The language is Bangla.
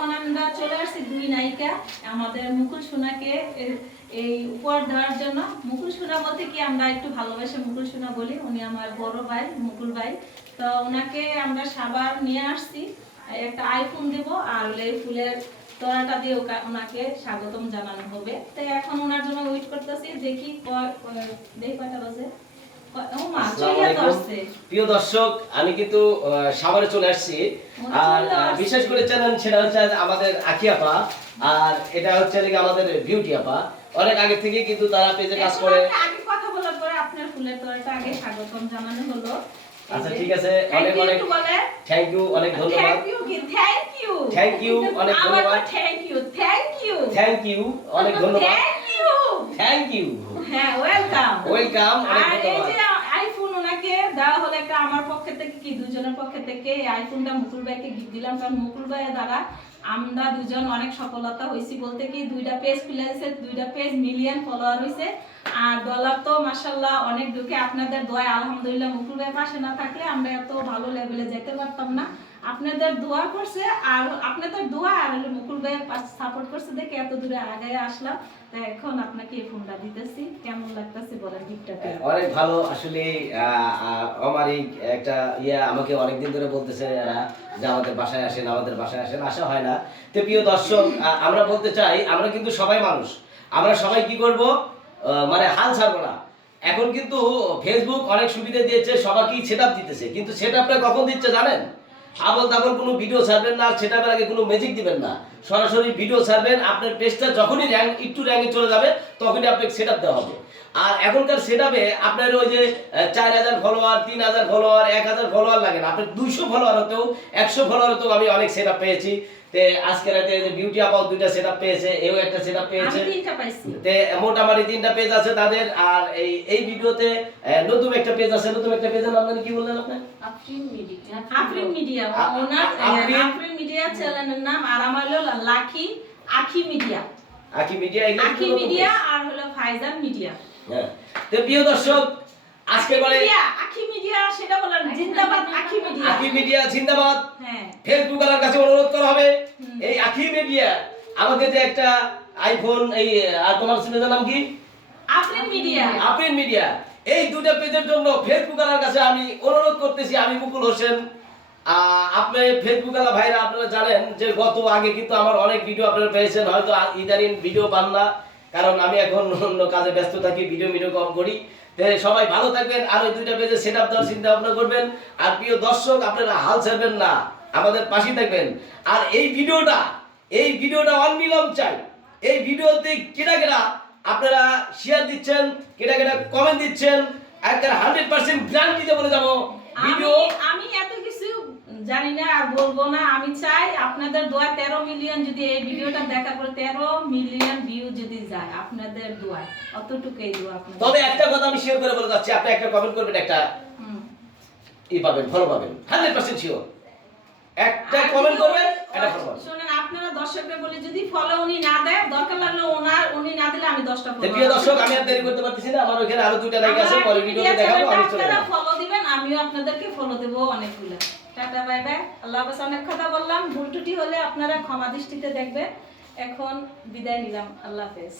এখন আমরা চলে আসছি দুই নায়িকা। আমাদের মুকুল সোনাকে এই উপহার দেওয়ার জন্য। মুকুল সোনা বলতে কি, আমরা একটু ভালোবাসে মুকুল সোনা বলি। উনি আমার বড় ভাই, মুকুল ভাই। তো ওনাকে আমরা সাবার নিয়ে আসছি। একটা আইফোন দেব আর এই ফুলের তোরাটা দিয়ে ওনাকে স্বাগতম জানানো হবে। তো এখন ওনার জন্য ওয়েট করতেছি, দেখি দেখি কয়টা বাজে। প্রিয় দর্শক আমি কিন্তু সাভারে চলে আসছি আর। বিশেষ করে চ্যানেল সেটা হচ্ছে আমাদের আখি আপা আর এটা হচ্ছে নাকি আমাদের বিউটি আপা অনেক আগে থেকে কিন্তু তারা পেজে কাজ করে আমি কথা বলার পরে আপনার ফুলের তোড়াটা আগে স্বাগতম জানানো হলো আচ্ছা, ঠিক আছে। অনেক অনেক থ্যাংক ইউ অনেক ধন্যবাদ Thank you কি? Thank you. Thank অনেক ধন্যবাদ। you, thank থ্যাংক ইউ অনেক ধন্যবাদ. থ্যাংক ইউ হ্যাঁ, welcome. ওয়েলকাম অনেক ধন্যবাদ দেওয়া হলে একটা আমার থেকে কি, দুজনের থেকে আইফোনটা মুকুল ভাইকে গিফট দিলাম। কারণ মুকুল ভাইয়ের দ্বারা আমরা দুজন অনেক সফলতা হয়েছি বলতে কি, দুইটা পেজ খুলে দুইটা পেজ মিলিয়ন ফলোয়ার হয়েছে। আর ডলার তো মাসাল্লাহ অনেক ঢুকে আপনাদের দয়া আলহামদুলিল্লাহ মুকুল ভাই পাশে না থাকলে আমরা এত ভালো লেভেলে যেতে পারতাম না। আপনাদের দোয়া করছে আর আপনাদের দোয়া আর হলো মুকুল ভাইয়ের পাশে সাপোর্ট করছে দেখে এত দূরে আগে আসলাম। তাই এখন আপনাকে এই ফোনটা দিতেছি। কেমন লাগতেছে বলেন গিফটটা অনেক ভালো। আসলে আমার এই একটা ইয়ে আমাকে অনেকদিন ধরে বলতেছে এরা যে আমাদের বাসায় আসেন আমাদের বাসায় আসেন। আসা হয় না। তো প্রিয় দর্শক আমরা বলতে চাই আমরা কিন্তু সবাই মানুষ। আমরা সবাই কি করব? মানে হাল ছাড়বো না। এখন কিন্তু ফেসবুক অনেক সুবিধা দিয়েছে সবাইকেই সেট দিতেছে। কিন্তু সেট কখন দিচ্ছে জানেন? আবল তাবল কোনো ভিডিও ছাড়বেন না, সেটা আগে কোনো ম্যাজিক দিবেন না। সরাসরি ভিডিও ছাড়বেন, আপনার পেজটা যখনই র্যাঙ্ক একটু র্যাঙ্কে চলে যাবে, তখনই আপনাকে সেট দেওয়া হবে। আর এখনকার সেট আপনার ওই যে চার হাজার ফলোয়ার তিন হাজার ফলোয়ার এক হাজার ফলোয়ার লাগে না। আপনার দুইশো ফলোয়ার হতেও, একশো ফলোয়ার হতেও আমি অনেক সেট পেয়েছি। তে আজকে রাতে যে বিউটি আপাও দুইটা সেট পেয়েছে এও একটা সেট পেয়েছে। আমি তিনটা পাইছি। তে মোটামুটি তিনটা পেজ আছে তাদের আর এই এই ভিডিওতে নতুন একটা পেজ আছে নতুন একটা পেজের নাম জানি কি বললেন আপনি? আফরিন মিডিয়া আফরিন মিডিয়া ওনার আফরিন- মিডিয়া চ্যানেলের নাম আর আমার হলো লাকি আখি মিডিয়া আকি মিডিয়া এগুলো আখি মিডিয়া আর হলো ফাইজান মিডিয়া হ্যাঁ। তো প্রিয় দর্শক আজকে বলে আখি মিডিয়া সেটা বলেন জিন্দাবাদ আখি মিডিয়া আকি মিডিয়া জিন্দাবাদ। হ্যাঁ। ফেসবুক কাছে এই আখি মিডিয়া আমাকে যে একটা আইফোন এই আর তোমার সিনেমার নাম কি? আফরিন মিডিয়া আপ্রিন মিডিয়া এই দুটো পেজের জন্য ফেসবুক ওয়ালার কাছে আমি অনুরোধ করতেছি আমি মুকুল হোসেন। আপনি ফেসবুক ওয়ালা ভাইরা আপনারা জানেন যে গত আগে কিন্তু আমার অনেক ভিডিও আপনারা পেয়েছেন হয়তো ইদানিং ভিডিও পান না কারণ আমি এখন অন্য কাজে ব্যস্ত থাকি ভিডিও ভিডিও কম করি। সবাই ভালো থাকবেন আর ওই দুইটা পেজে সেট আপ দেওয়ার চিন্তা ভাবনা করবেন। আর প্রিয় দর্শক আপনারা হাল ছাড়বেন না। আমাদের পাশেই থাকবেন। আর এই ভিডিওটা এই ভিডিওটা অনবিলম চাই। এই ভিডিওতে কেটা কেটা আপনারা শেয়ার দিচ্ছেন কেটা কেটা কমেন্ট দিচ্ছেন একবার হান্ড্রেড পার্সেন্ট গ্রান্ট দিতে বলে যাব। ভিডিও আমি এত কিছু জানি না আর বলব না। আমি চাই আপনাদের দোয়া তেরো মিলিয়ন যদি এই ভিডিওটা দেখার পরে তেরো মিলিয়ন ভিউ যদি যায় আপনাদের দোয়া অতটুকুই দোয়া আপনাদের। তবে একটা কথা আমি শেয়ার করে বলে যাচ্ছি। আপনি একটা কমেন্ট করবেন একটা। ই পাবেন ফলো পাবেন। হান্ড্রেড পার্সেন্ট শিওর একটা কমেন্ট করবেন একটা ফলো শোনেন আপনারা দর্শকরা বলে যদি ফলো উনি না দেয় দরকার লাগলে ওনার উনি না দিলে আমি দশটা তো ফলো প্রিয় দর্শক আমি আর দেরি করতে পারতেছি না আমার ওখানে আরও দুইটা লাইক আছে পরে ভিডিওতে দেখাবো আমি চলে আপনারা ফলো দিবেন আমিও আপনাদেরকে ফলো দেব অনেকগুলো। টাটা বাই বাই আল্লাহ হাফেজ অনেক কথা বললাম। ভুল ত্রুটি হলে আপনারা ক্ষমা দৃষ্টিতে দেখবেন। এখন বিদায় নিলাম। আল্লাহ হাফেজ।